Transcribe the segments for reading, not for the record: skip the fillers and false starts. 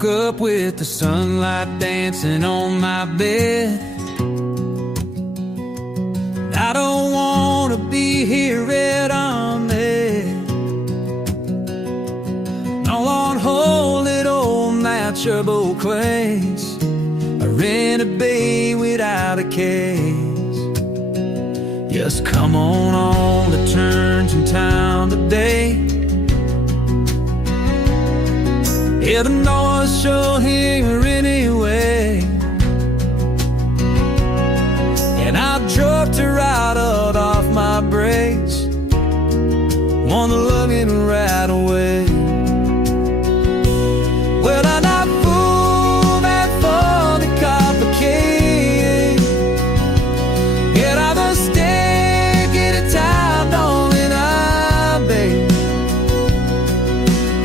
woke up with the sunlight dancing on my bed. I don't want to be here at Ahmed. No, on holy old natural place, or in a bay without a case. Just come on the turns in town today. Yeah, the North Shore here anyway. And I drove to right up off my brakes, wanna lug it right away. Well, I'm not fool that funny complicated. Get out the stick, get it tied on in a bay.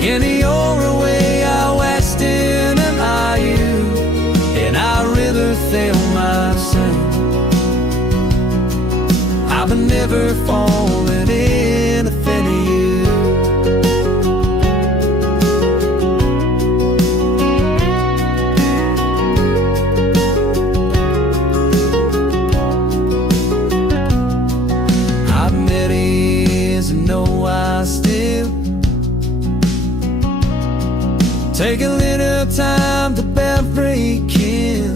In the old way out west in an IU, and I really feel my same. I've been never falling anything to you. I've met is and know I still take a little time to bury kill.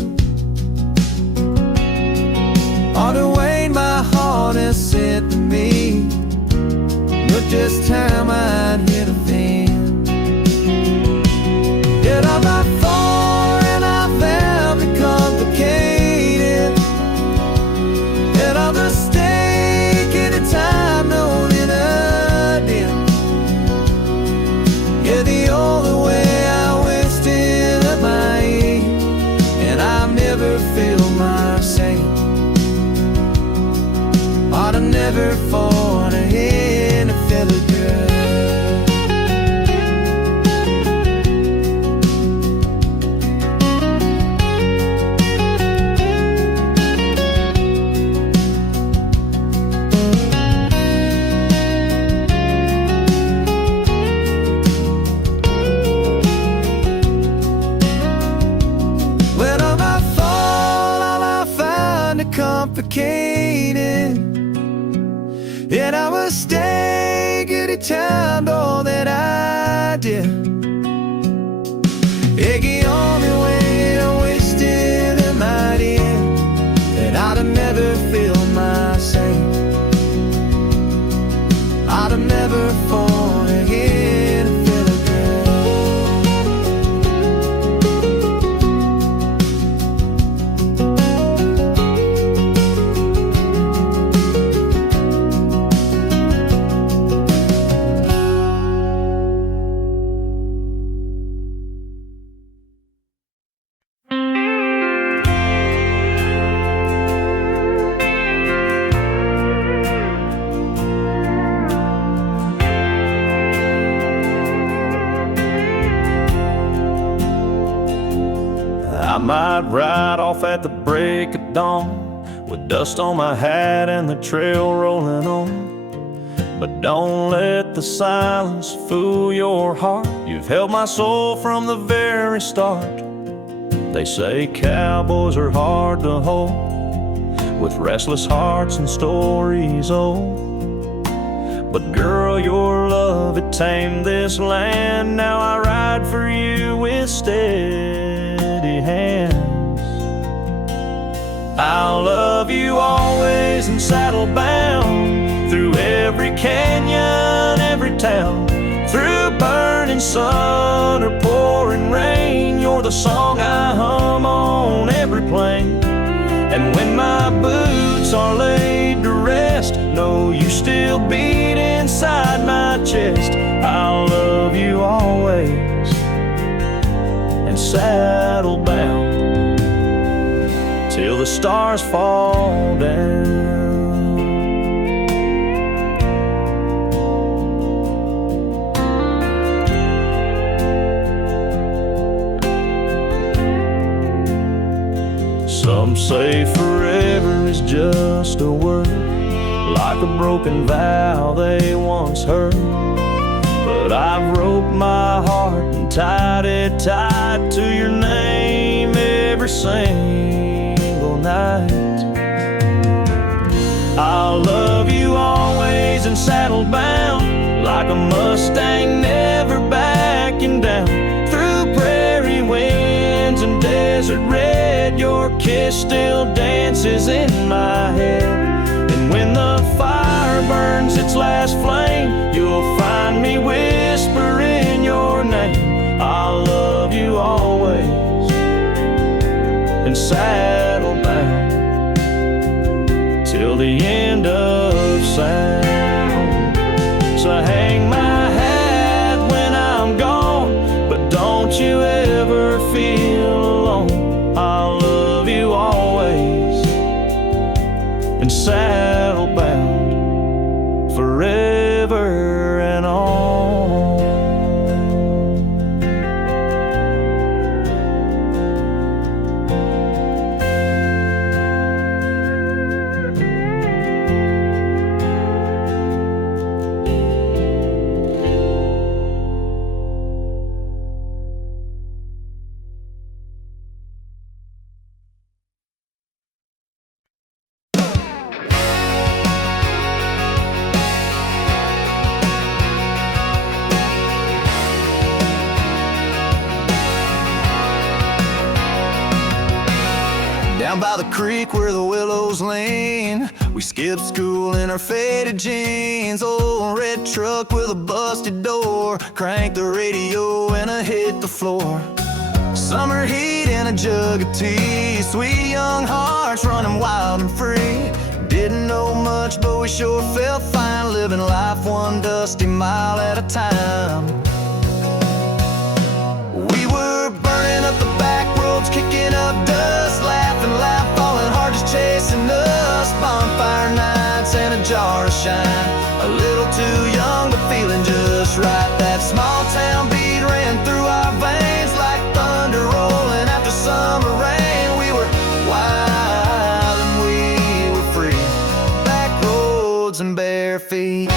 All the way my heart has said to me, look just time I'd hit a fin. Yet I'm not far and I found it complicated. Yet I'm the stake in a time known in a dim. Yeah, the only way I wasted at my age, and I never feel my same. I'd have never fought in a Philly girl. When I'm at fault, all I find it complicated. And I was staying at a time all that I did. The only way I wasted a might end, that I'd have never feel my same. I'd have never fought again and feel I might ride off at the break of dawn, with dust on my hat and the trail rolling on. But don't let the silence fool your heart. You've held my soul from the very start. They say cowboys are hard to hold, with restless hearts and stories old. But girl, your love had tamed this land. Now I ride for you with steady hands. I'll love you always in saddle bound, through every canyon, every town, through burning sun or pouring rain. You're the song I hum on every plain. And when my boots are laid to rest, know you still beat inside my chest. I'll love you always and saddle bound, till the stars fall down. Some say forever is just a word, like a broken vow they once heard. But but I've roped my heart and tied it tight to your name every single night. I'll love you always and saddle bound, like a Mustang never backing down. Through prairie winds and desert red, your kiss still dances in my head. And when the fire burns its last flame, you'll find me whispering your name. I'll love you always and saddle bound till the end of sound. So hang my hat when I'm gone, but don't you ever feel alone. I'll love you always and saddle bound forever and on. Down by the creek where the willows lean, we skipped school in our faded jeans. Old red truck with a busted door, cranked the radio and I hit the floor. Summer heat and a jug of tea, sweet young hearts running wild and free. Didn't know much but we sure felt fine, living life one dusty mile at a time. We were burning up the back roads, kicking up dust, laughing loud, falling hard, just chasing us. Bonfire nights and a jar of shine, a little too young but feeling just right. That small town beat ran through our veins like thunder rolling after summer rain. We were wild and we were free, back roads and bare feet.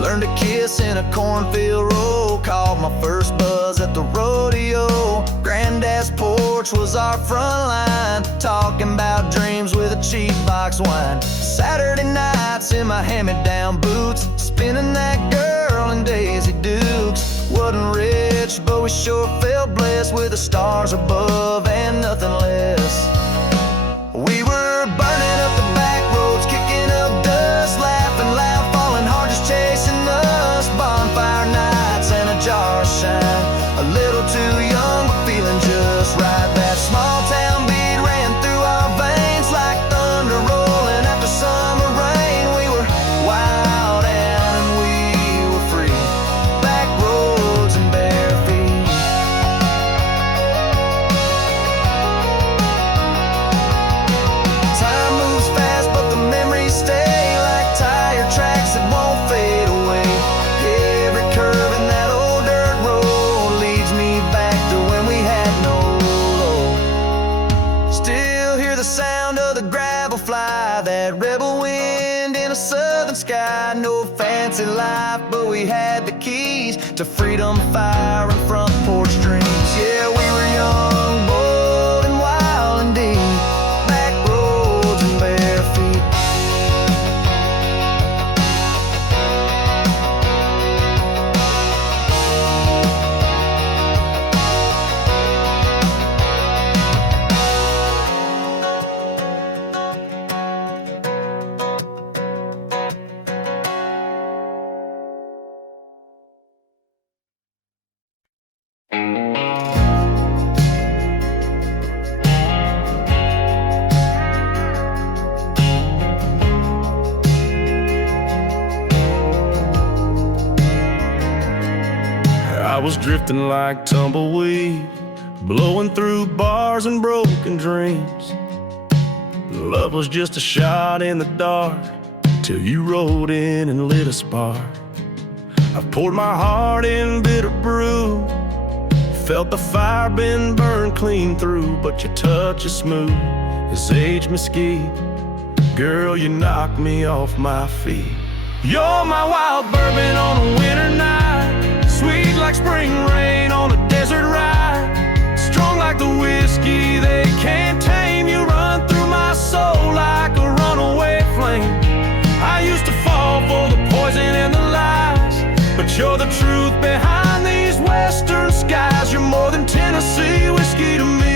Learned to kiss in a cornfield row, caught my first buzz at the rodeo. Granddad's porch was our front line, talking about dreams with a cheap box wine. Saturday nights in my hand-me-down boots, spinning that girl in Daisy Dukes. Wasn't rich, but we sure felt blessed with the stars above and nothing less. We were burning up the back roads, kicking up dust, laughing loud, falling hard, just chasing us. Bonfire nights and a jar of shine, a little too young but feeling just right. That small town beat ran through our veins like thunder rolling after summer rain. We were wild and we were free, back roads and bare feet. Time moves fast but the memories stay like tire tracks that won't fade away. Every curve in that old dirt road leads me back to when we had no load. Still hear the sound of the gravel fly, that rebel wind in a southern sky. No fancy life, but we had the keys to freedom, fire, and front porch dreams. Yeah, we were young, bold, and wild indeed, back roads and bare feet. I was drifting like tumbleweed, blowing through bars and broken dreams. Love was just a shot in the dark, till you rolled in and lit a spark. I poured my heart in bitter brew, felt the fire been burned clean through. But your touch is smooth as aged mesquite, Girl, you knock me off my feet. You're my wild bourbon on a winter night, sweet like spring rain on a desert ride, strong like the whiskey they can't tame. You run through my soul like a runaway flame. I used to fall for the poison and the lies, but you're the truth behind these western skies. You're more than Tennessee whiskey to me.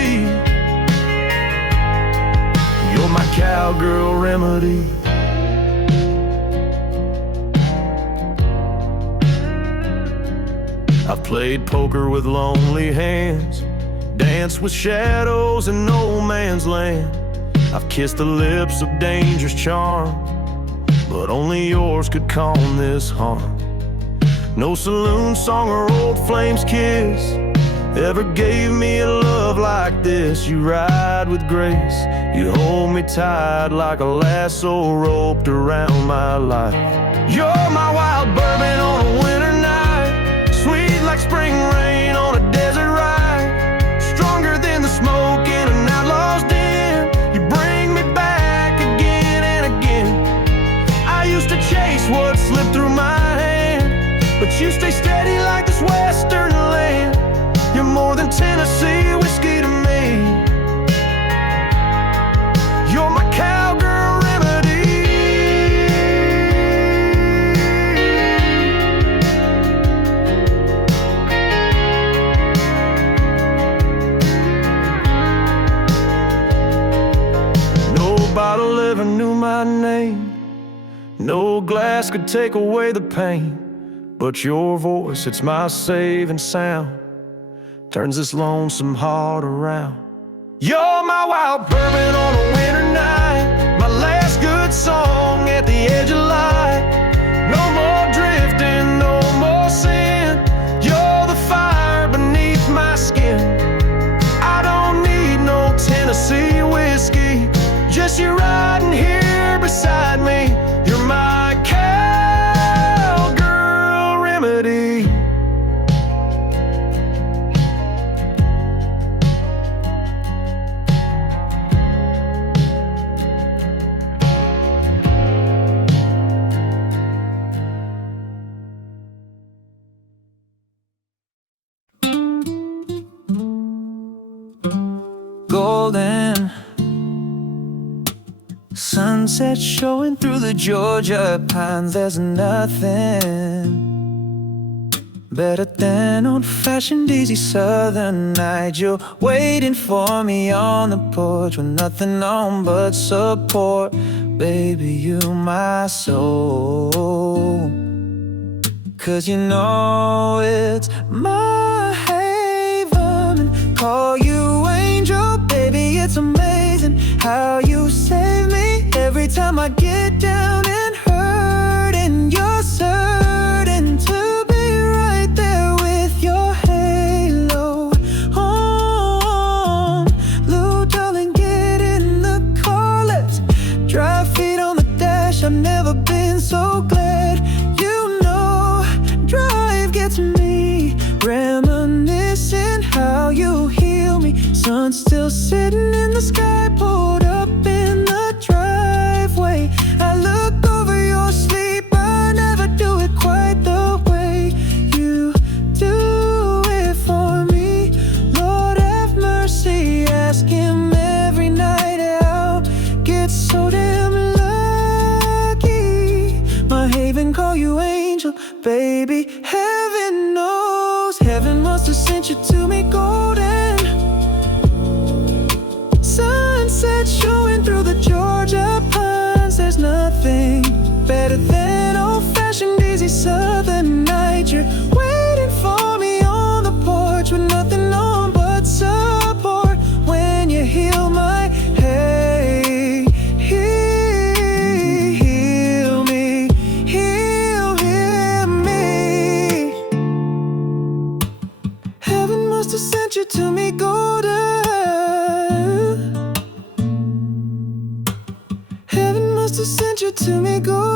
You're my cowgirl remedy. I've played poker with lonely hands, danced with shadows in no man's land. I've kissed the lips of dangerous charm, but only yours could calm this harm. No saloon song or old flame's kiss ever gave me a love like this. You ride with grace, you hold me tight like a lasso roped around my life. You're my wild bourbon on a winter night, sweet like spring rain on a desert ride, stronger than the smoke in an outlaw's den. You bring me back again and again. I used to chase what slipped through my hand, but you stay steady like this western land. You're more than Tennessee whiskey to me. You're my cowgirl remedy. No bottle ever knew my name, no glass could take away the pain, but your voice, it's my saving sound, turns this lonesome heart around. You're my wild bourbon on a winter night, my last good song at the edge of light. No more drifting, no more sin. You're the fire beneath my skin. I don't need no Tennessee whiskey, just you riding here beside me. You're my cowgirl remedy. Golden sunset showing through the Georgia pines. There's nothing better than old-fashioned easy southern night. You're waiting for me on the porch with nothing on but support. Baby, you my soul, 'cause you know it's my haven. And call you angel, baby, it's amazing how you save me every time I get down and hurt. And you're certain to be right there with your halo on. Lou, darling, get in the car, let's drive feet on the dash. I've never been so glad. You know, drive gets me reminiscing how you heal me. Sun's still sitting in the sky, pulled up in the driveway. I look over your sleep, I never do it quite the way you do it for me. Lord have mercy, ask him every night out. Get so damn lucky. My haven, call you angel, baby. Heaven knows, heaven must have sent you to me, golden. Sunset showing through the Georgia pines. There's nothing better than old-fashioned easy southern night. You're waiting for me on the porch with nothing on but support. When you heal my hey, heal me, heal me. Heaven must have sent you to me, golden. Heaven must have sent you to me, golden.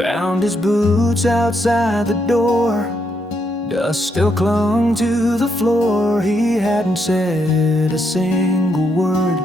Found his boots outside the door. Dust still clung to the floor. He hadn't said a single word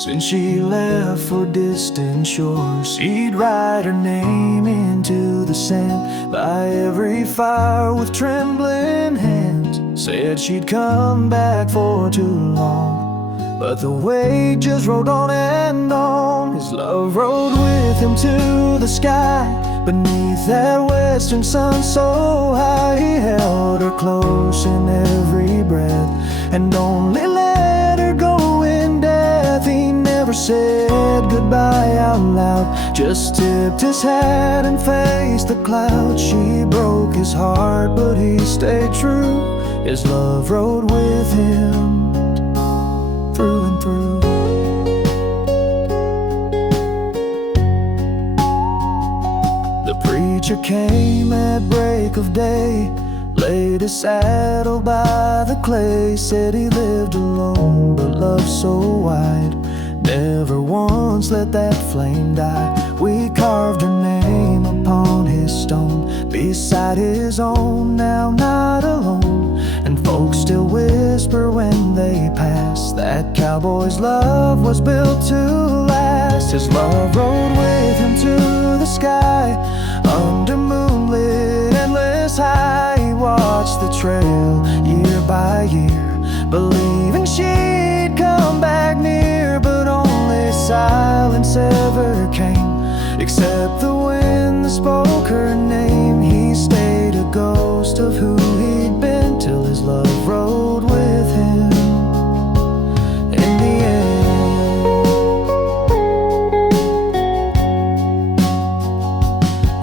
since she left for distant shores. He'd write her name into the sand by every fire with trembling hands. Said she'd come back for too long, but the weight just rolled on and on. His love rode with him to the sky, beneath that western sun so high. He held her close in every breath and only let her go in death. He never said goodbye out loud, just tipped his hat and faced the clouds. She broke his heart, but he stayed true. His love rode with him through and through. The preacher came at break of day, laid his saddle by the clay. Said he lived alone, but love so wide, never once let that flame die. We carved her name upon his stone, beside his own, now not alone. And folks still whisper when they pass that cowboy's love was built to last. His love rode with him to the sky, under moonlit endless high. He watched the trail year by year, believing she'd come back near. But only silence ever came, except the wind that spoke her name. He stayed a ghost of who he'd been, till his love rode with him in the end.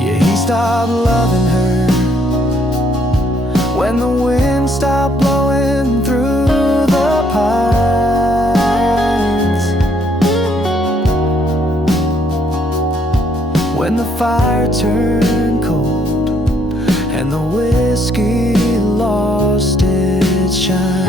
Yeah, he stopped loving her when the wind stopped blowing through the pines, when the fire turned cold and the whiskey lost its shine.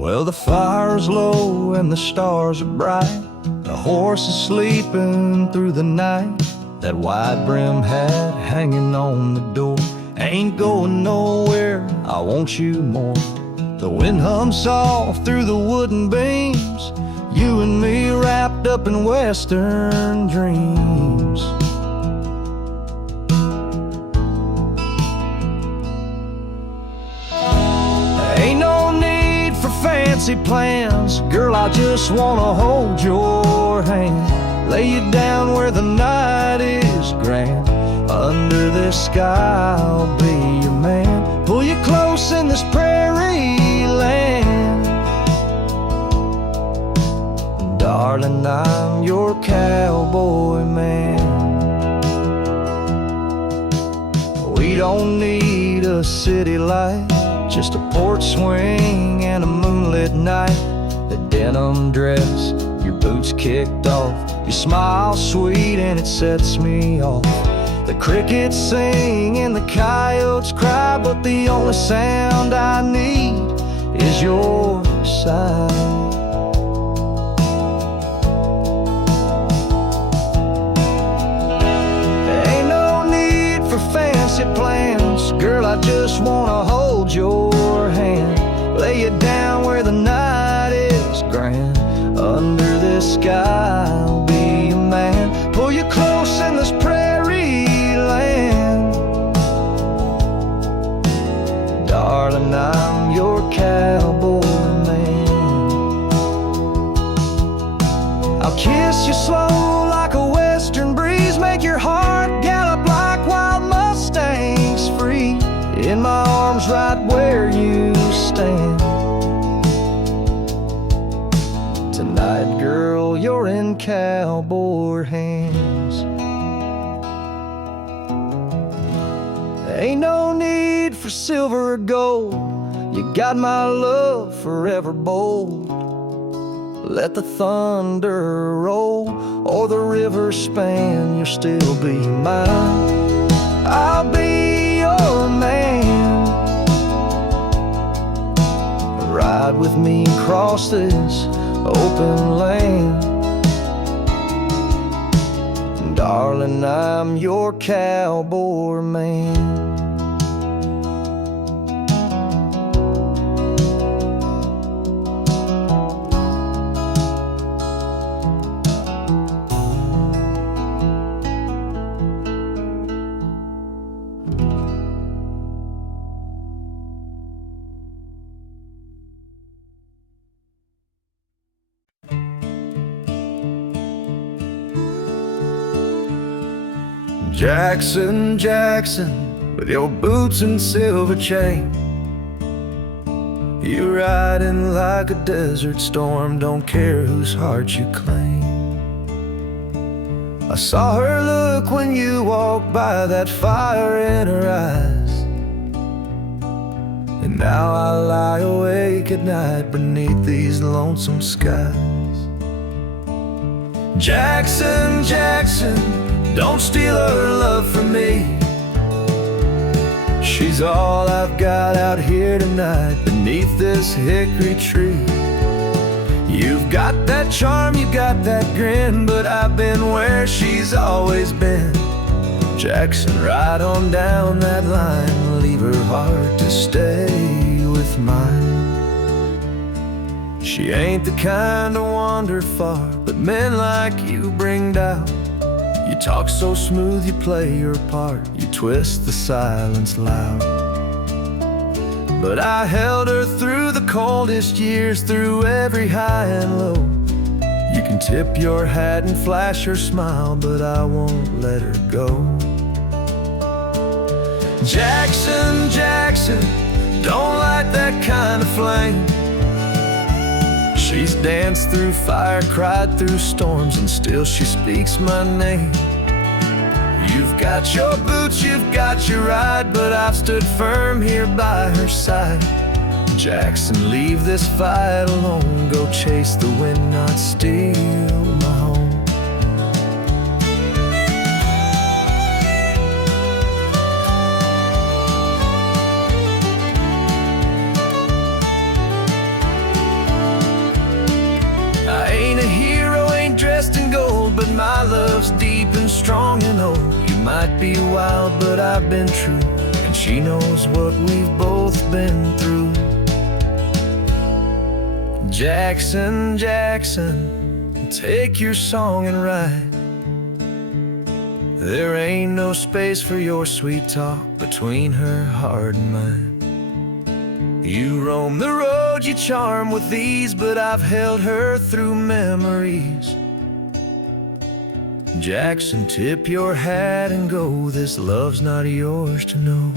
Well, the fire's low and the stars are bright. The horse is sleeping through the night. That wide brim hat hanging on the door ain't going nowhere, I want you more. The wind hums soft through the wooden beams, you and me wrapped up in western dreams. Ain't no need for fancy plans, girl, I just wanna hold your hand, lay you down where the night is grand. Under this sky I'll be your man, pull you close in this prairie land. Darling, I'm your cowboy man. We don't need a city light, just a porch swing and a moonlit night. The denim dress, your boots kicked off, your smile sweet and it sets me off. The crickets sing and the coyotes cry, but the only sound I need is your sigh. Ain't no need for fancy plans, girl, I just wanna hold your hand, lay you down where the night is grand. Under this sky I'll be a man, pull you close in this prairie land. Darling, I'm your cowboy man. I'll kiss you slow like a western breeze, make your heart gallop like wild mustangs free. In my arms right where you you're in cowboy hands. Ain't no need for silver or gold, you got my love forever bold. Let the thunder roll or the river span, you'll still be mine. I'll be your man. Ride with me across this open land. Darling, I'm your cowboy man. Jackson, Jackson, with your boots and silver chain, you riding like a desert storm, don't care whose heart you claim. I saw her look when you walked by, that fire in her eyes, and now I lie awake at night beneath these lonesome skies. Jackson, Jackson, don't steal her love from me. She's all I've got out here tonight beneath this hickory tree. You've got that charm, you got that grin, but I've been where she's always been. Jackson, ride on down that line, leave her heart to stay with mine. She ain't the kind to wander far, but men like you bring doubt. You talk so smooth, you play your part, you twist the silence loud. But I held her through the coldest years, through every high and low. You can tip your hat and flash her smile, but I won't let her go. Jackson, Jackson, don't light that kind of flame. She's danced through fire, cried through storms, and still she speaks my name. You've got your boots, you've got your ride, but I've stood firm here by her side. Jackson, leave this fight alone, go chase the wind, not steal my home. But my love's deep and strong and old. You might be wild, but I've been true, and she knows what we've both been through. Jackson, Jackson, take your song and ride. There ain't no space for your sweet talk between her heart and mine. You roam the road, you charm with ease, but I've held her through memories. Jackson, tip your hat and go, this love's not yours to know.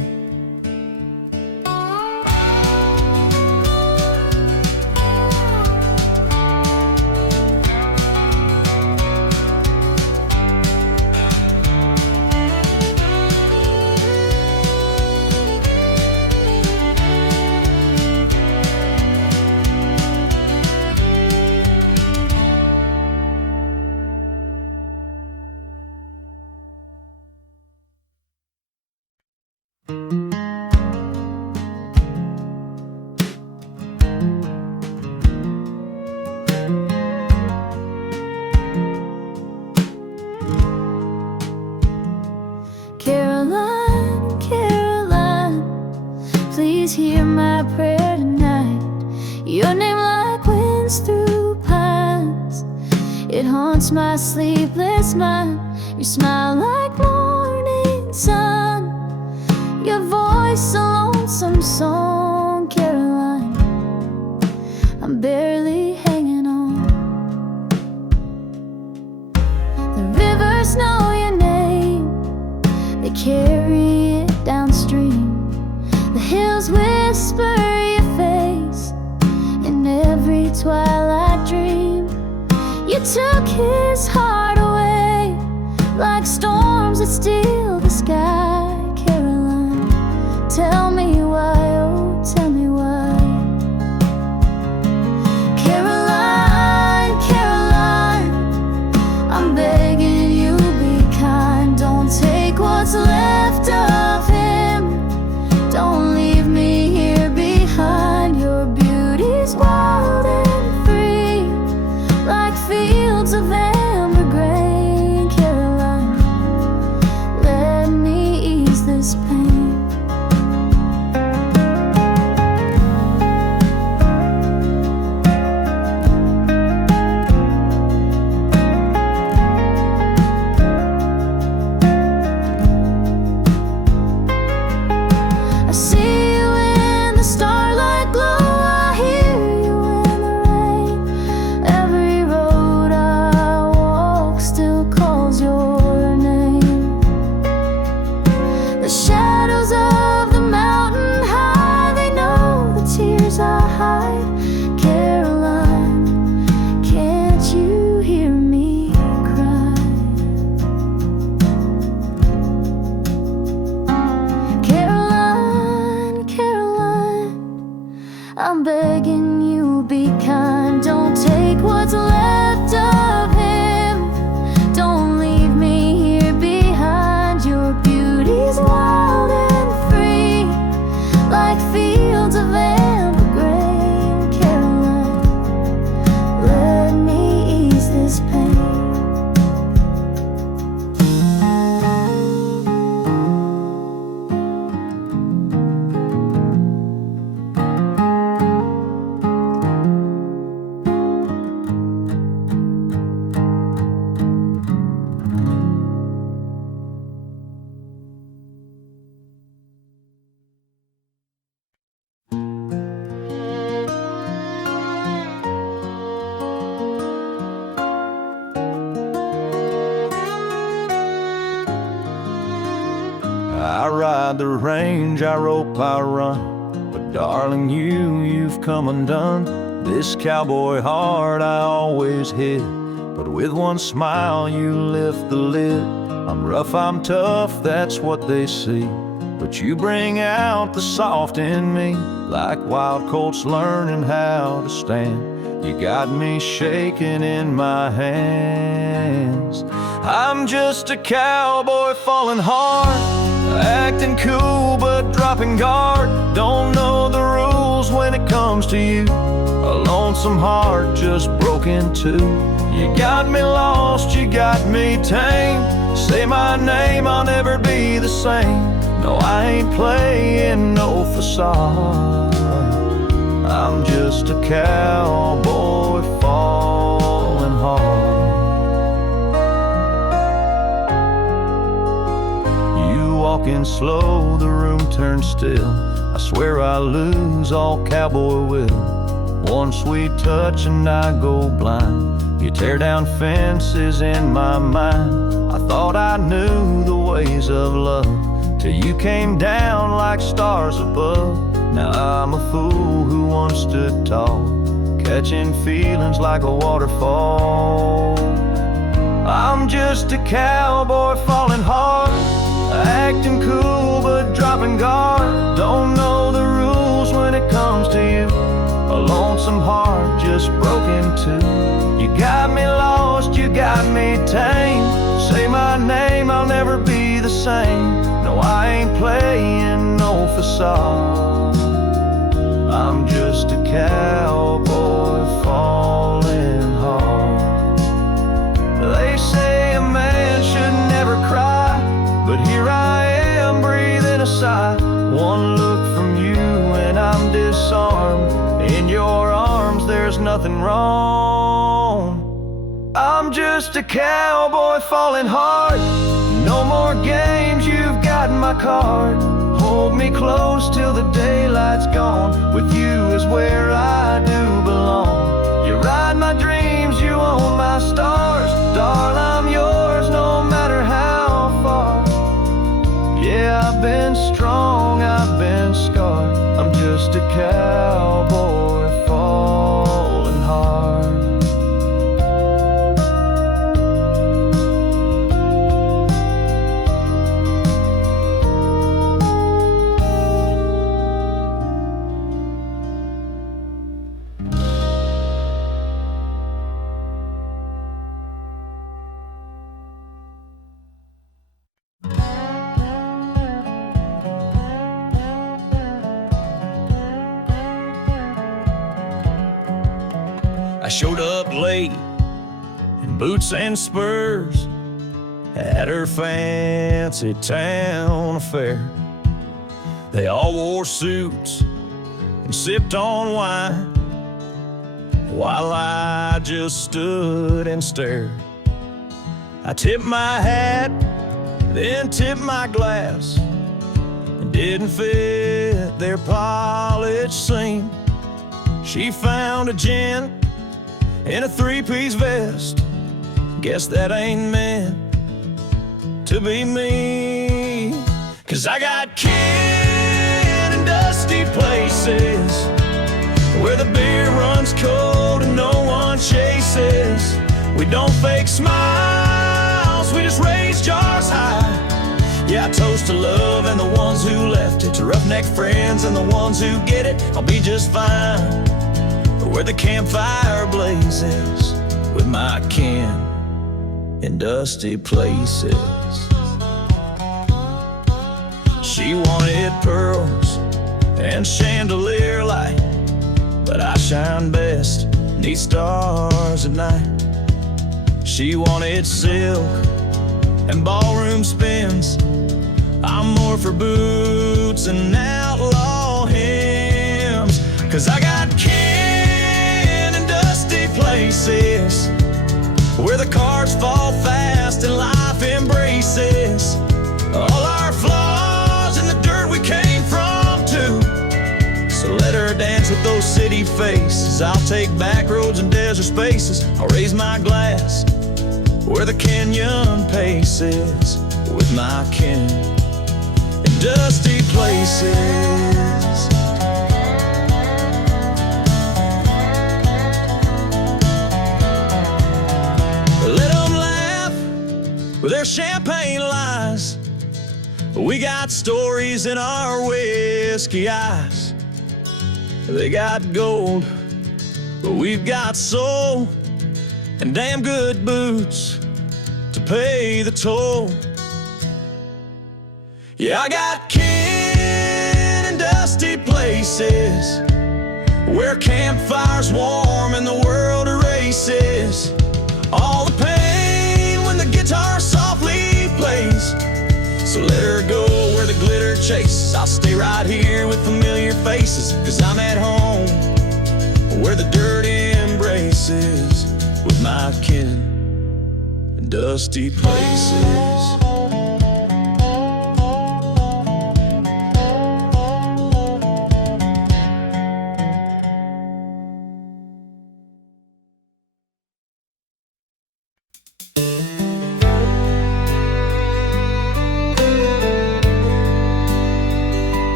Caroline, Caroline, please hear my prayer tonight. Your name like winds through pines, it haunts my sleepless mind. Your smile like morning sun, your voice a lonesome song. Caroline, I'm barely hanging on. The rivers know your name, they carry it downstream. The hills whisper your face in every twilight dream. You took his heart away, like storms that steal the sky. Caroline, tell me why, oh, tell me why. Caroline, Caroline, I'm begging you, be kind. Don't take what's left of him. Don't leave me here behind. Your beauty's wild and free, like fields of amber grain. Caroline, let me ease this pain. I see you in the starlight glow, I hear you in the rain. Every road I walk still calls your name. The shadows of the mountain high, they know the tears I hide. Caroline, can't you hear me cry? Caroline, Caroline, I'm begging you, be kind. Don't take what's left of him. Don't leave me here behind. Your beauty's wild and free, like fields of amber grain. Caroline, let me ease this pain. I ride the range, I rope, I run, but darling, you've come undone. This cowboy heart I always hid, but with one smile you lift the lid. I'm rough, I'm tough, that's what they see, but you bring out the soft in me, like wild colts learning how to stand. You got me shaking in my hands. I'm just a cowboy falling hard, acting cool but dropping guard. Don't know the rules when it comes to you, a lonesome heart just broke in two. You got me lost, you got me tame. Say my name, I'll never be the same. No, I ain't playing no facade. I'm just a cowboy falling hard. Walking slow, the room turns still. I swear I lose all cowboy will. One sweet touch and I go blind. You tear down fences in my mind. I thought I knew the ways of love, till you came down like stars above. Now I'm a fool who once stood tall, catching feelings like a waterfall. I'm just a cowboy falling hard, acting cool but dropping guard. Don't know the rules when it comes to you, a lonesome heart just broke in two. You got me lost, you got me tame. Say my name, I'll never be the same. No, I ain't playing no facade. I'm just a cowboy falling hard. They say a man should never cry, but here I am breathing a sigh. One look from you and I'm disarmed. In your arms there's nothing wrong. I'm just a cowboy falling hard. No more games, you've got my card. Hold me close till the daylight's gone. With you is where I do belong. You ride my dreams, you own my stars. Darling, I'm yours no matter how far. Yeah, I've been strong, I've been scarred. I'm just a cowboy falling hard. showed up late in boots and spurs at her fancy town affair. They all wore suits and sipped on wine while I just stood and stared. I tipped my hat, then tipped my glass. It didn't fit their polished seam. She found a gin in a three-piece vest. Guess that ain't meant to be me. 'Cause I got kin in dusty places where the beer runs cold and no one chases. We don't fake smiles, we just raise jars high. Yeah, I toast to love and the ones who left it, to roughneck friends and the ones who get it. I'll be just fine where the campfire blazes with my kin in dusty places. She wanted pearls and chandelier light, but I shine best neath stars at night. She wanted silk and ballroom spins. I'm more for boots and outlaw hymns. 'Cause I got kin in dusty places where the cards fall fast and life embraces all our flaws in the dirt we came from too. So let her dance with those city faces. I'll take back roads and desert spaces. I'll raise my glass where the canyon paces with my kin in dusty places. Let them laugh with their champagne lies. We got stories in our whiskey eyes. They got gold, but we've got soul and damn good boots to pay the toll. Yeah, I got kin in dusty places where campfires warm and the world erases all the pain when the guitar softly plays. So let her go where the glitter chases. I'll stay right here with familiar faces, 'cause I'm at home where the dirt embraces with my kin in dusty places.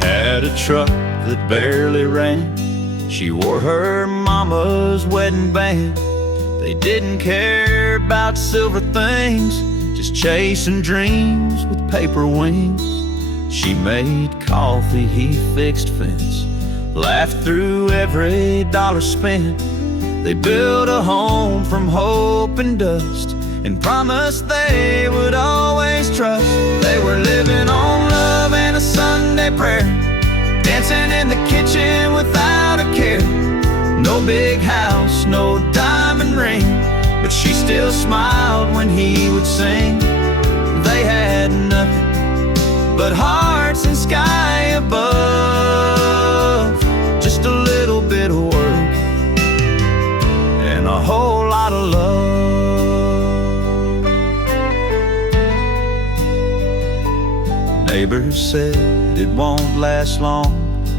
Had a truck that barely ran. She wore her mama's wedding band. They didn't care about silver things, just chasing dreams with paper wings. She made coffee, he fixed fence, laughed through every dollar spent. They built a home from hope and dust and promised they would always trust. They were living on love and a Sunday prayer, dancing in the kitchen without a care. No big house, no diamond ring, but she still smiled when he would sing. They had nothing but hearts and sky above, just a little bit of work and a whole lot of love. Neighbors said it won't last long,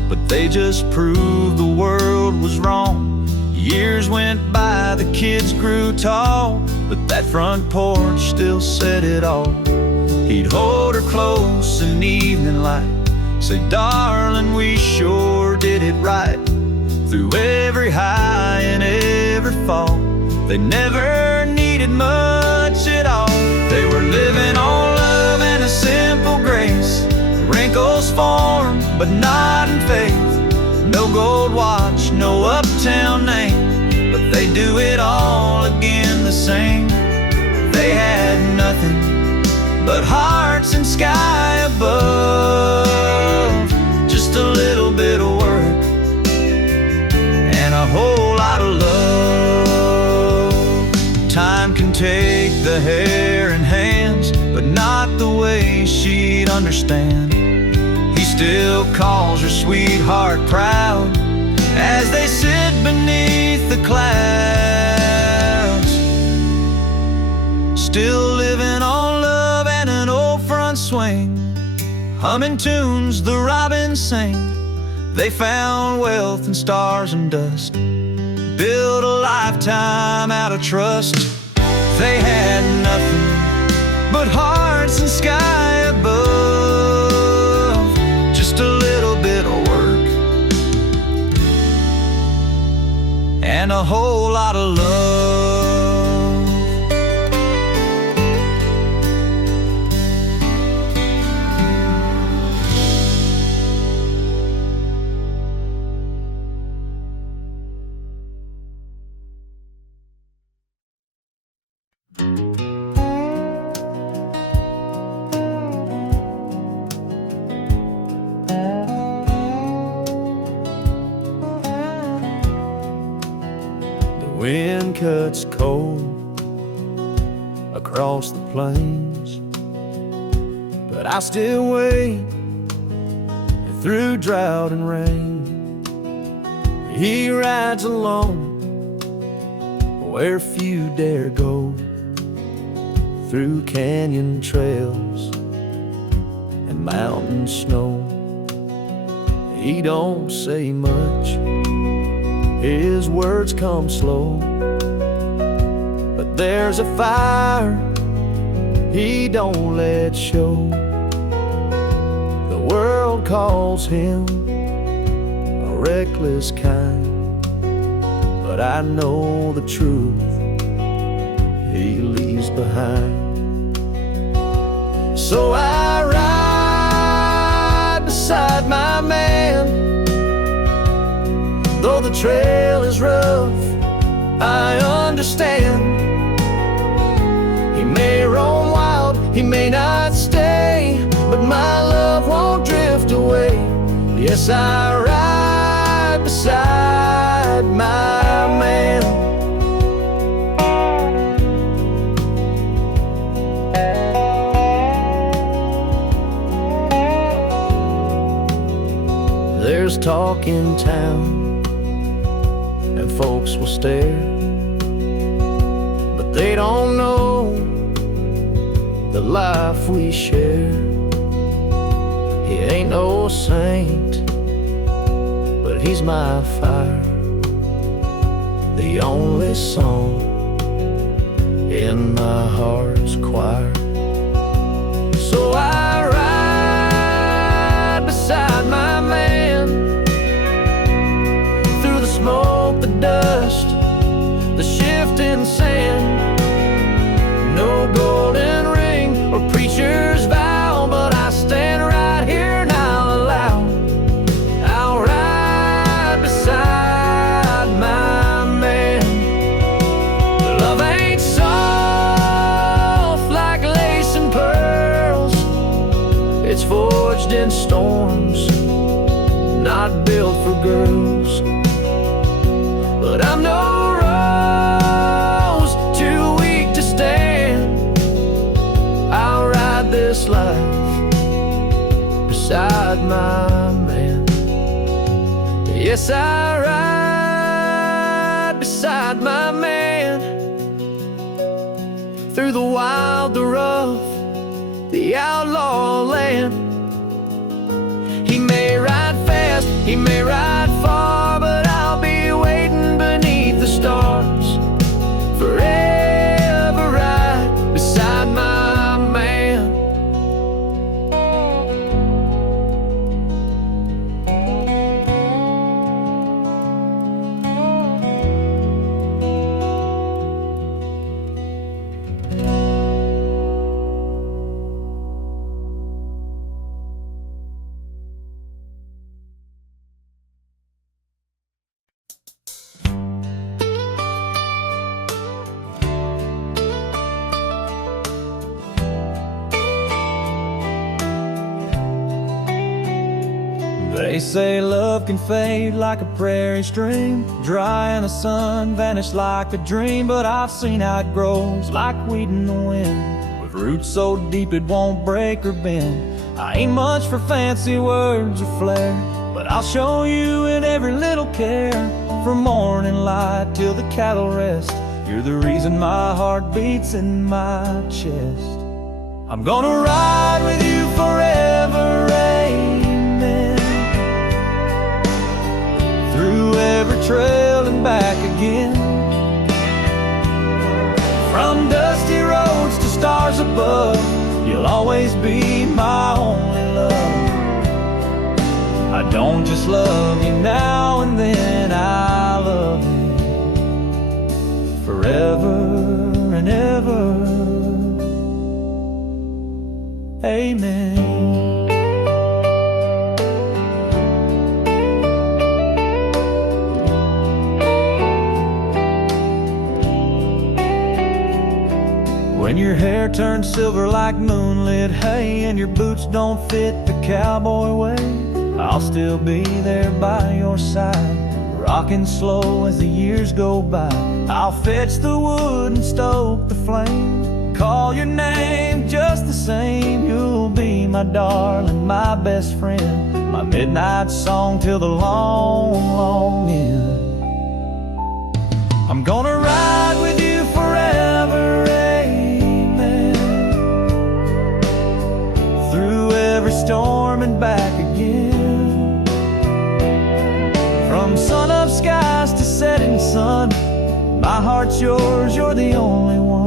but they just proved the world was wrong. Years went by, the kids grew tall, but that front porch still said it all. He'd hold her close in evening light, say, darling, we sure did it right. Through every high and every fall, they never needed much at all. They were living on love and a simple grace. Wrinkles form, but not in faith. No gold watch, no uptown name, but they do it all again the same. They had nothing but hearts and sky above, just a little bit of work and a whole lot of love. shake the hair and hands, but not the way she'd understand. He still calls her sweetheart proud as they sit beneath the clouds, still living on love and an old front swing, humming tunes the robins sing. They found wealth and stars and dust, built a lifetime out of trust. They had nothing but hearts and sky above, just a little bit of work and a whole lot of love. The wind cuts cold across the plains, but I still wait through drought and rain. He rides alone where few dare go, through canyon trails and mountain snow. He don't say much, his words come slow, but there's a fire he don't let show. The world calls him a reckless kind, but I know the truth he leaves behind. So I ride beside my man, though the trail is rough, I understand. He may roam wild, he may not stay, but my love won't drift away. Yes, I ride beside my man. There's talk in town and folks will stare, but they don't know the life we share. He ain't no saint, but he's my fire, the only song in my heart's choir. So I ride beside my man, through the smoke, the dust, the shifting sand. No golden ring or preacher's vow, but I stand right here and I'll allow. I'll ride beside my man. Love ain't soft like lace and pearls, it's forged in storms, not built for girls. But I'm no rose, too weak to stand. I'll ride this life beside my man. Yes, I ride beside my man, through the wild, the rough, the outlaw land. He may ride fast, he may ride far, but I'll be waiting beneath the stars, forever right beside my man. They say love can fade like a prairie stream, dry in the sun, vanish like a dream. But I've seen how it grows like weed in the wind, with roots so deep it won't break or bend. I ain't much for fancy words or flair, but I'll show you in every little care. From morning light till the cattle rest, you're the reason my heart beats in my chest. I'm gonna ride with you forever, amen, through every trail and back again. From dusty roads to stars above, you'll always be my only love. I don't just love you now and then, I love you forever and ever. Amen. When your hair turns silver like moonlit hay, and your boots don't fit the cowboy way, I'll still be there by your side, rocking slow as the years go by. I'll fetch the wood and stoke the flame, call your name just the same. You'll be my darling, my best friend, my midnight song till the long, long end. I'm gonna ride with you forever, amen, through every storm and back again. From sun-up skies to setting sun, my heart's yours, you're the only one.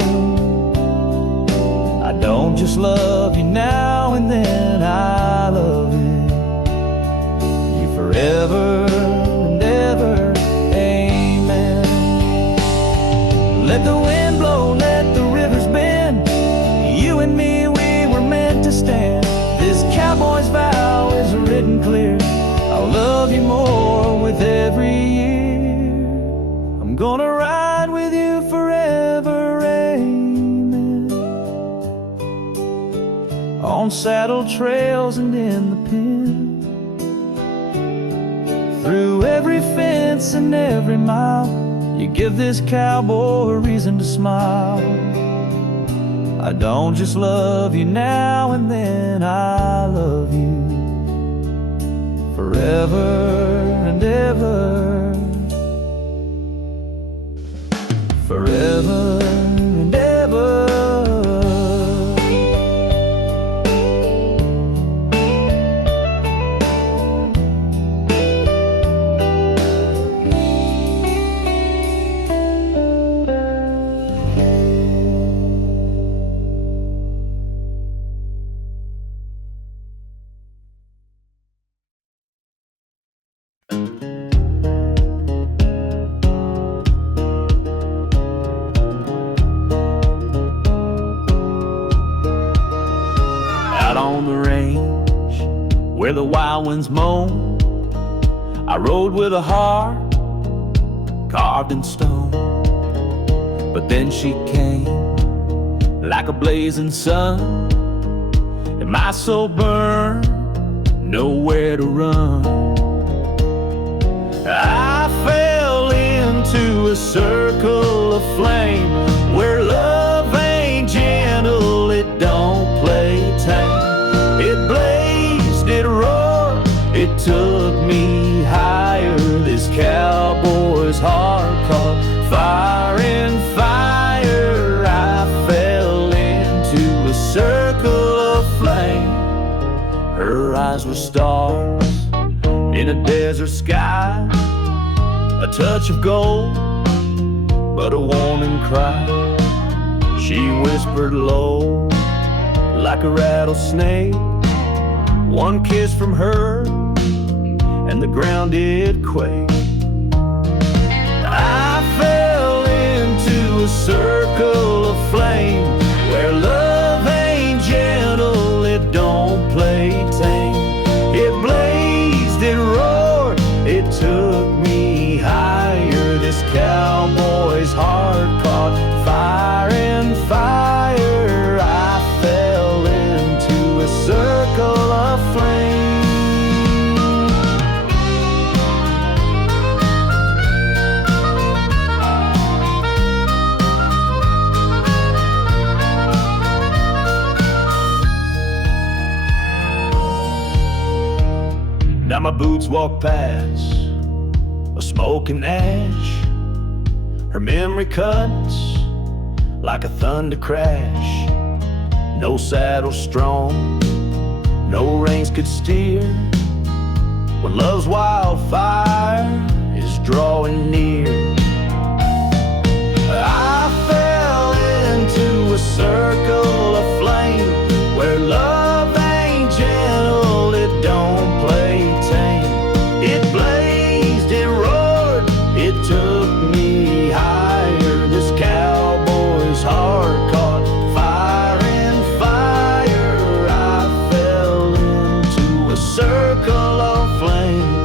I don't just love you now and then, I love you forever and ever, amen. Let the wind blow, let the rivers bend, you and me, we were meant to stand. This cowboy's vow is written clear, I'll love you more with every year. I'm gonna ride with you forever, amen, on saddle trails and in the pen, through every fence and every mile. You give this cowboy a reason to smile. I don't just love you now and then, I love you forever and ever, forever and ever. Out on the range, where the wild winds moan, I rode with a heart carved in stone. But then she came like a blazing sun, and my soul burned, nowhere to run. I fell into a circle of flame, where love ain't gentle, it don't play tame. It blazed, it roared, it took me higher. This cowboy's heart caught fire in fire. I fell into a circle of flame. Her eyes were stars in a desert sky, a touch of gold, but a warning cry. She whispered low like a rattlesnake. One kiss from her and the ground did quake. I fell into a circle of flame, where love ain't gentle, it don't play tame. It blazed, it roared, it took me higher. This cowboy's heart caught fire in fire. I fell into a circle of flame. Now my boots walk past a smoking ash. Her memory cuts like a thunder crash. No saddle strong, no reins could steer. When love's wildfire is drawing near, I fell into a circle of flame where love ain't gentle, it don't play tame. It blazed, it roared, it took me higher. This cowboy's heart caught fire and fire. I fell into a circle of flame.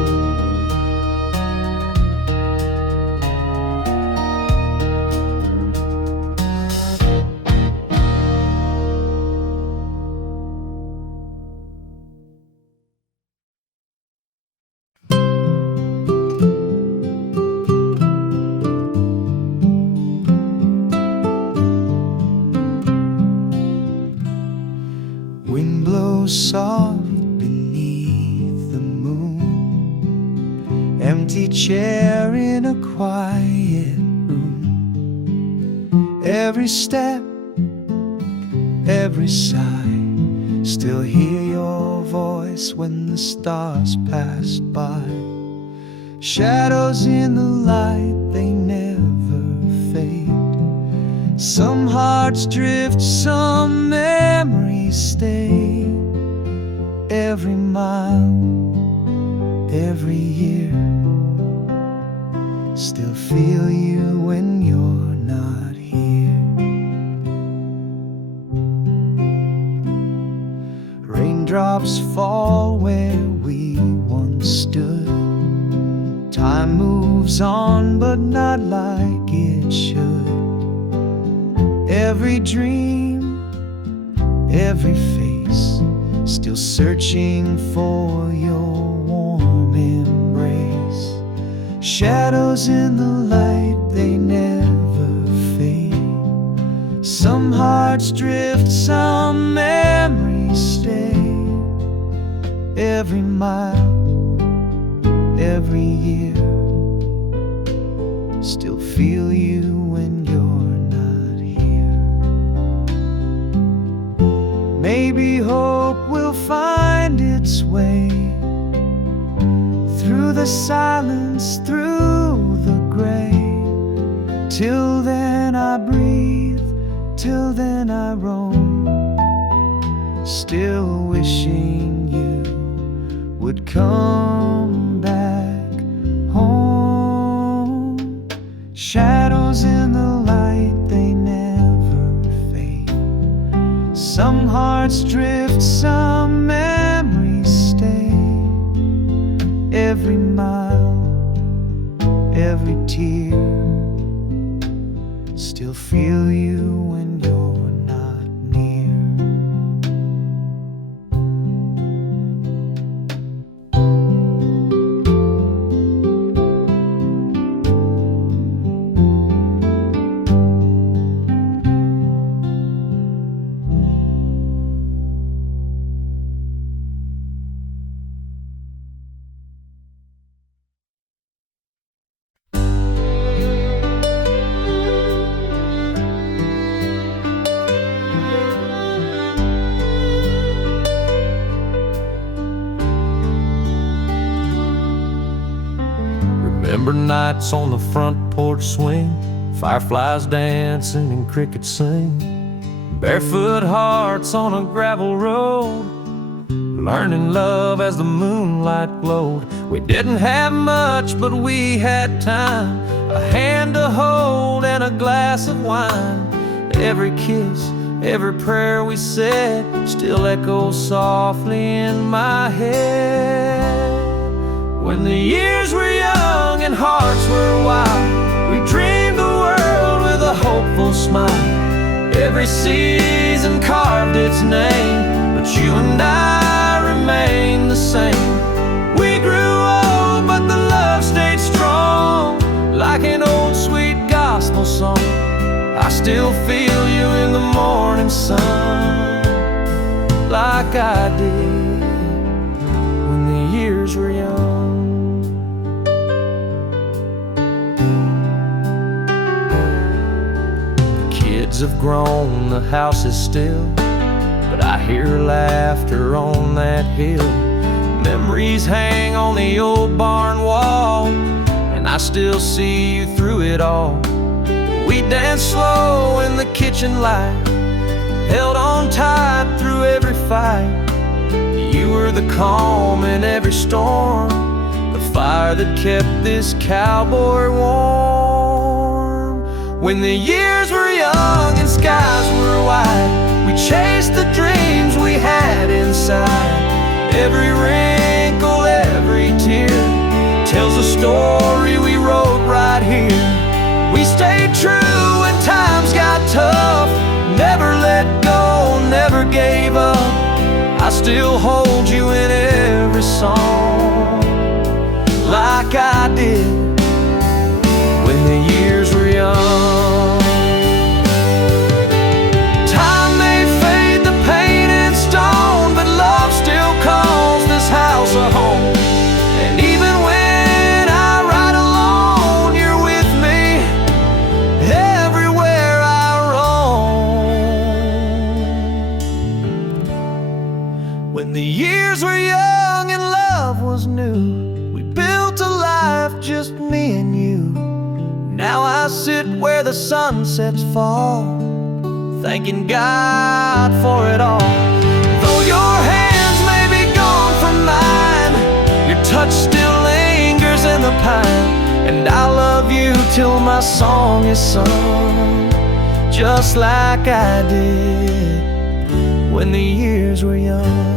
Wind blows soft beneath the moon. Empty chair in a quiet room. Every step, every sigh, still hear your voice when the stars pass by. Shadows in the light, they never fade. Some hearts drift, some memories stay. Every mile, every year, still feel you when you're not here. Raindrops fall where we once stood. Time moves on, but not like it should. Every dream, every face, still searching for your warm embrace. Shadows in the light, they never fade. Some hearts drift, some memories stay. Every mile, every year, still feel you when you're not here. Maybe hope will find its way through the silence, through the gray. Till then I breathe, till then I roam, still wishing you would come back home. Shadows in the light, they never fade. Some hearts drift, some memories stay. Every mile, every tear, still feel you when you're not near. Remember nights on the front porch swing, fireflies dancing and crickets sing. Barefoot hearts on a gravel road, learning love as the moonlight glowed. We didn't have much, but we had time, a hand to hold and a glass of wine. Every kiss, every prayer we said still echoes softly in my head. When the years were young and hearts were wild, we dreamed the world with a hopeful smile. Every season carved its name, but you and I remain the same. We grew old, but the love stayed strong, like an old sweet gospel song. I still feel you in the morning sun, like I did when the years were young. kids have grown, the house is still, but I hear laughter on that hill. Memories hang on the old barn wall, and I still see you through it all. We danced slow in the kitchen light, held on tight through every fight. You were the calm in every storm, the fire that kept this cowboy warm. When the years were young and skies were wide, we chased the dreams we had inside. Every wrinkle, every tear tells a story we wrote right here. We stayed true when times got tough, never let go, never gave up. I still hold you in every song, like I did when the years were young. Time may fade the paint and stone, but love still calls this house a home. And even when I ride alone, you're with me everywhere I roam. When the years were young and love was new, we built a life just me and you. Now I sit where the sunsets fall, thanking God for it all. Though your hands may be gone from mine, your touch still lingers in the pine. And I love you till my song is sung, just like I did when the years were young.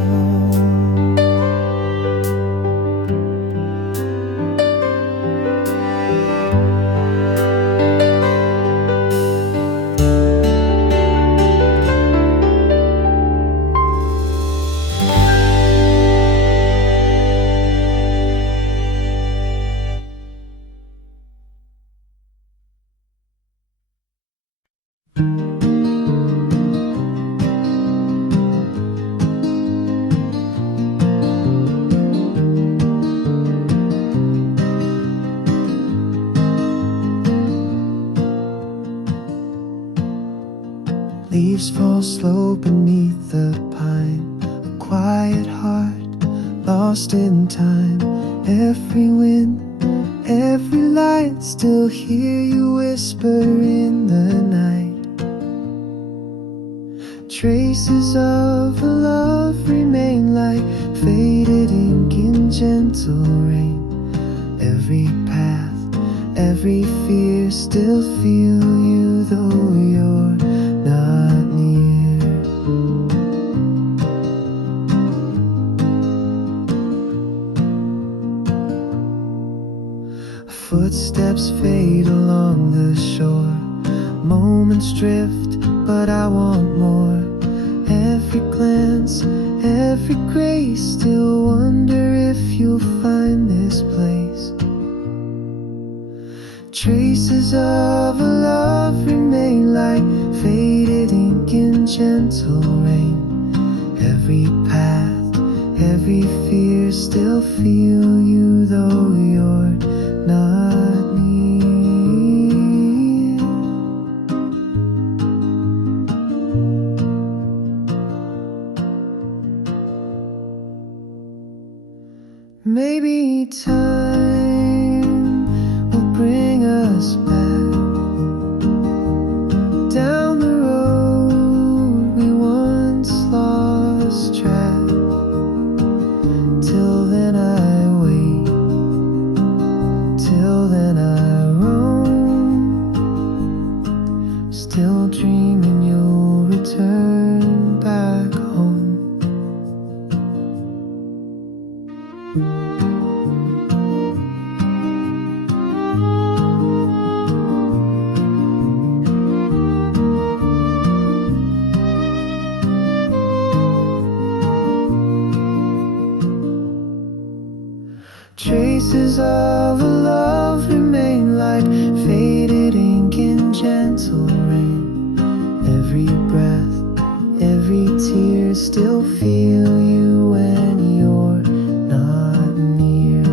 Leaves fall slow beneath the pine, a quiet heart lost in time. Every wind, every light, still hear you whisper in the night. Traces of a love remain like faded ink in gentle rain. Every path, every fear, still feel you though you're not near. Footsteps fade along the shore, moments drift, but I want more. Every glance, every grace, still wonder if you'll find this place. Traces of a love remain like faded ink in gentle rain. Every path, every fear, still feel you though you're not near. Maybe time will bring us back down the road we once lost track. Till then I wait, till then I roam, still dreaming you'll return back home. Traces of a love remain like faded ink in gentle rain. Every breath, every tear, still feel you when you're not near.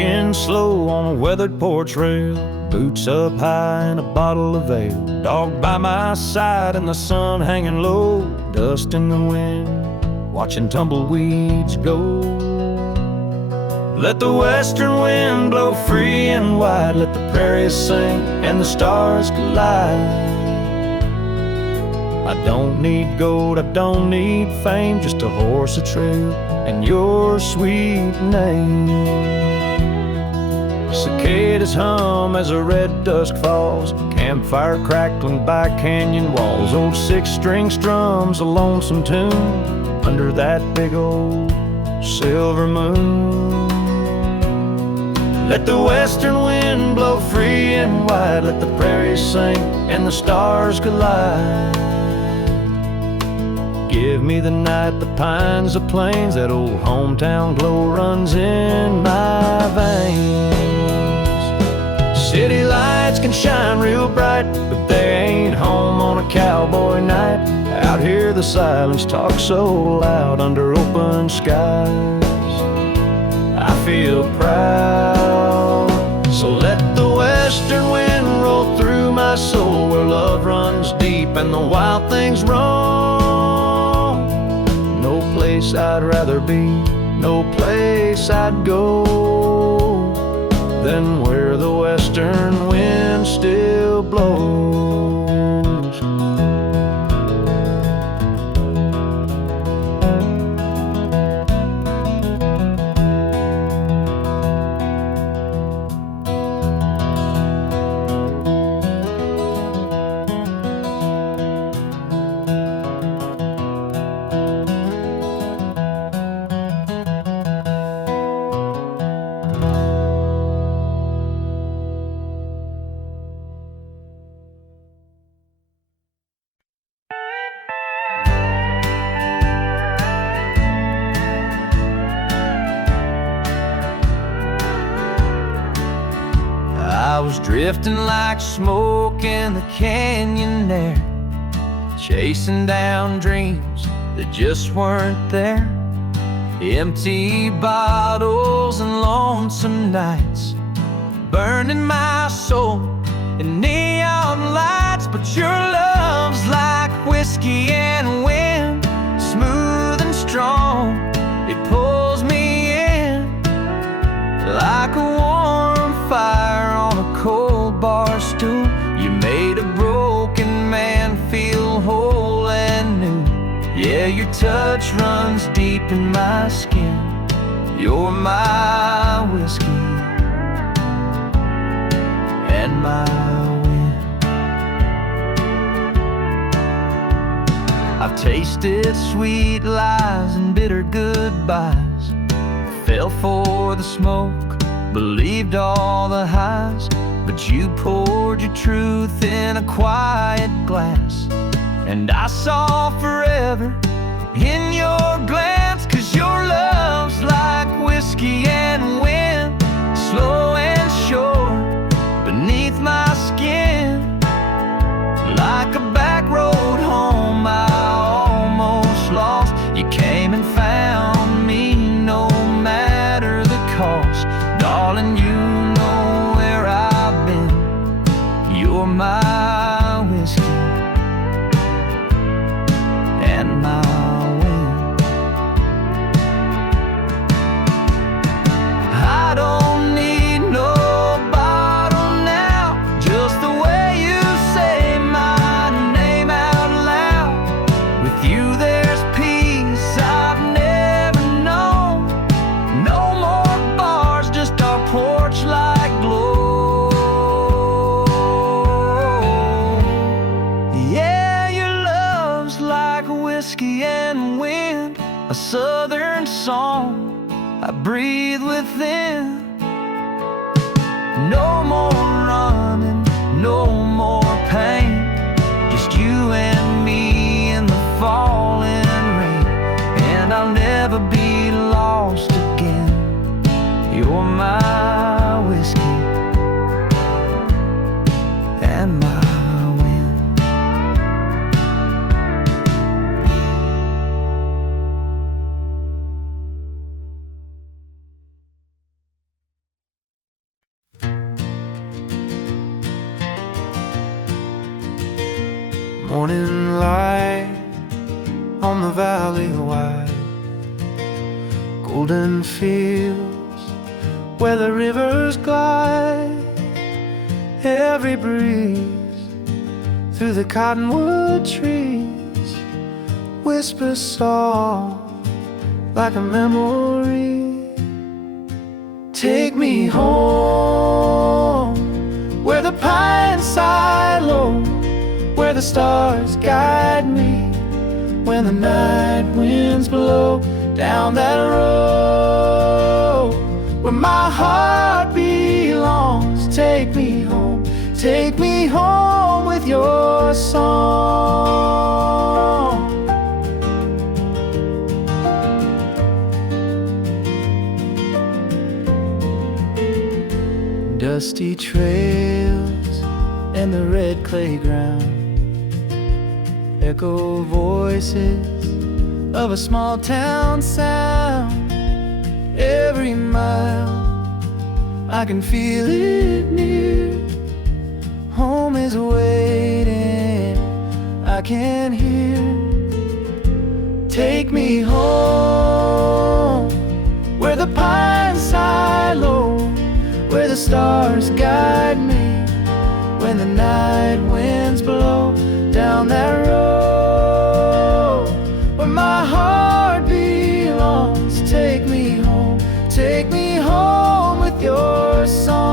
walking slow on a weathered porch rail, boots up high and a bottle of ale. Dog by my side and the sun hanging low, dust in the wind, watching tumbleweeds go. Let the western wind blow free and wide, let the prairies sing and the stars collide. I don't need gold, I don't need fame, just a horse, a trail, and your sweet name. Cicadas hum as a red dusk falls, campfire crackling by canyon walls. Old six-string strums a lonesome tune under that big old silver moon. Let the western wind blow free and wide, let the prairies sing and the stars collide. Give me the night, the pines, the plains, that old hometown glow runs in my veins. City lights can shine real bright, but they ain't home on a cowboy night. Out here the silence talks so loud under open skies. I feel proud, so let the western wind roll through my soul, where love runs deep and the wild things roam. No place I'd rather be, no place I'd go, than where the western wind still blows. I was drifting like smoke in the canyon air, chasing down dreams that just weren't there. Empty bottles and lonesome nights, burning my soul in neon lights. But your love's like whiskey and wind, smooth and strong. It pulls me in like a warm fire on a cold bar stool. You made a broken man feel whole and new. Yeah, your touch runs deep in my skin. You're my whiskey and my wind. I've tasted sweet lies and bitter goodbyes, fell for the smoke, believed all the highs. But you poured your truth in a quiet glass, and I saw forever in your glance. 'Cause your love's like whiskey and wind, slow and sure beneath my skin. Like a back road home I almost lost, you came and found me no matter the cost. Darling, you know where I've been. You're my whiskey and my wind. I don't need no bottle now, just the way you say my name out loud. With you there's peace I've never known. No more bars, just our porch light glow. Yeah, your love's like whiskey and wind, a southern song I breathe within. No more running, no more pain, just you and me in the falling rain. And I'll never be lost again. You're my whiskey and my Morning light on the valley wide, golden fields where the rivers glide. Every breeze through the cottonwood trees whispers soft like a memory. Take me home where the pines sigh low, where the stars guide me when the night winds blow down that road where my heart belongs. Take me home with your song. Dusty trails and the red clay ground echo voices of a small town sound. Every mile I can feel it near. Home is waiting, I can hear. Take me home where the pines sigh low, where the stars guide me when the night winds blow down that road where my heart belongs. Take me home with your song.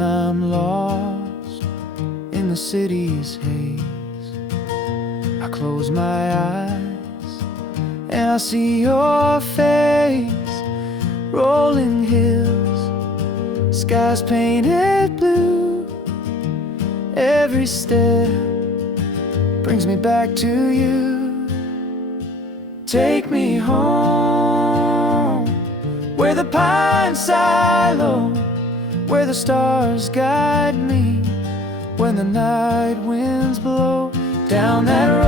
I'm lost in the city's haze, I close my eyes and I see your face. Rolling hills, skies painted blue. Every step brings me back to you. Take me home where the pines sigh low, where the stars guide me when the night winds blow down that road